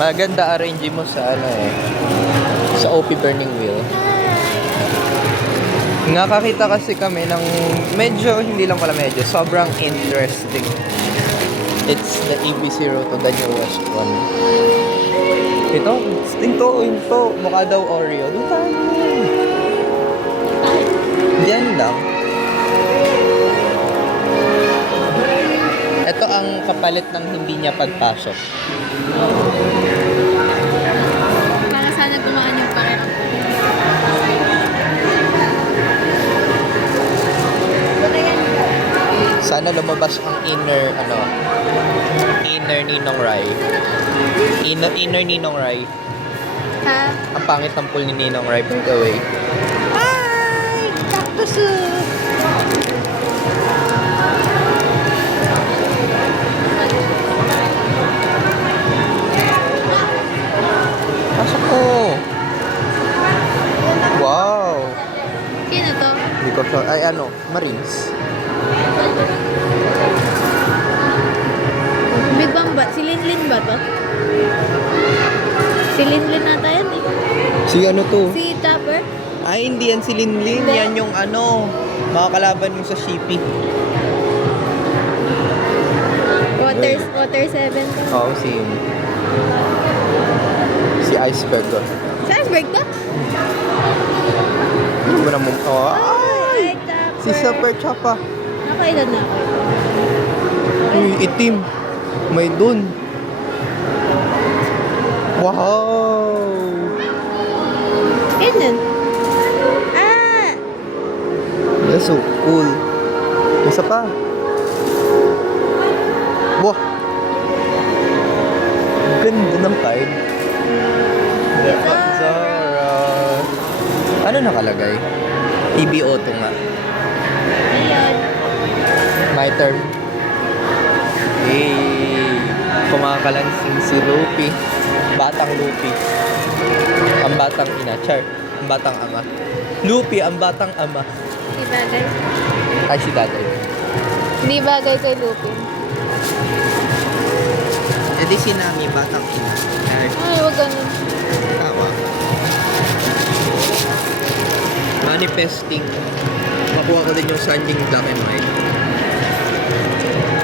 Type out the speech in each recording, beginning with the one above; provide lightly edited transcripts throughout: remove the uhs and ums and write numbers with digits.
Maganda arrange mo sa ano eh. Sa OP Burning Wheel. Nakakita kasi kami ng medyo, hindi lang pala medyo, sobrang interesting. It's the ABC Road to the newest one. Ito. Mukha daw Oreo. Doon tayo. Diyan lang. Ito ang kapalit ng hindi niya pagpasok. Para sana gumaan yung pakiram. Sana lumabas ang inner Ninong Rai. Inner Ninong Rai. Ha? Ang pangit ng pool ni Ninong Rai, by the way. Hi! Cactus! Pasok ko! Wow! Sino to? Hindi ko sure. Ay, Marines. Big Bang ba? Si Linlin ba to? Si Linlin nata yan eh. Si ano to? Si Topper? Ay, hindi yan si Linlin. Hindi. Yan yung mga kalaban yung sa Shippy. Water 7 to. Oo, si Iceberg. Sa Iceberg to? Hindi mo na mo. Oh, Ay, Topper. si Super Chapa. Nakailan na ako. Uy, itim. May dun. Wow! Yan. Ah! That's so cool. Isa pa. Wow! Ganda ng tide. Zara. Ano nakalagay? EB Auto nga. Ayun. My turn. Hey! Kumakalansing si Luffy. Batang Luffy. Ang batang ina. Char. Ang batang ama. Luffy, ang batang ama. Hindi bagay. Ay, si Daday. Hindi bagay kay Lupin. E di si Nami, batang ina. Ay, wag ganun. Tama. Manifesting. Makuha ko din yung Sanjing Black and White.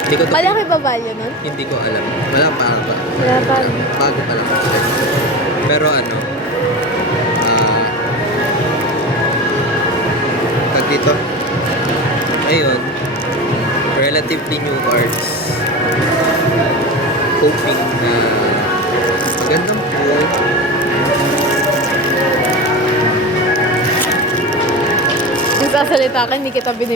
Hindi ko to- Malaki ba value nun? Hindi ko alam. Wala pa ata. Wala pa. Bago pa lang. Pero pag dito, ayun, relatively new cards. Hoping na magandang pool. Nagsasalita ka, hindi kita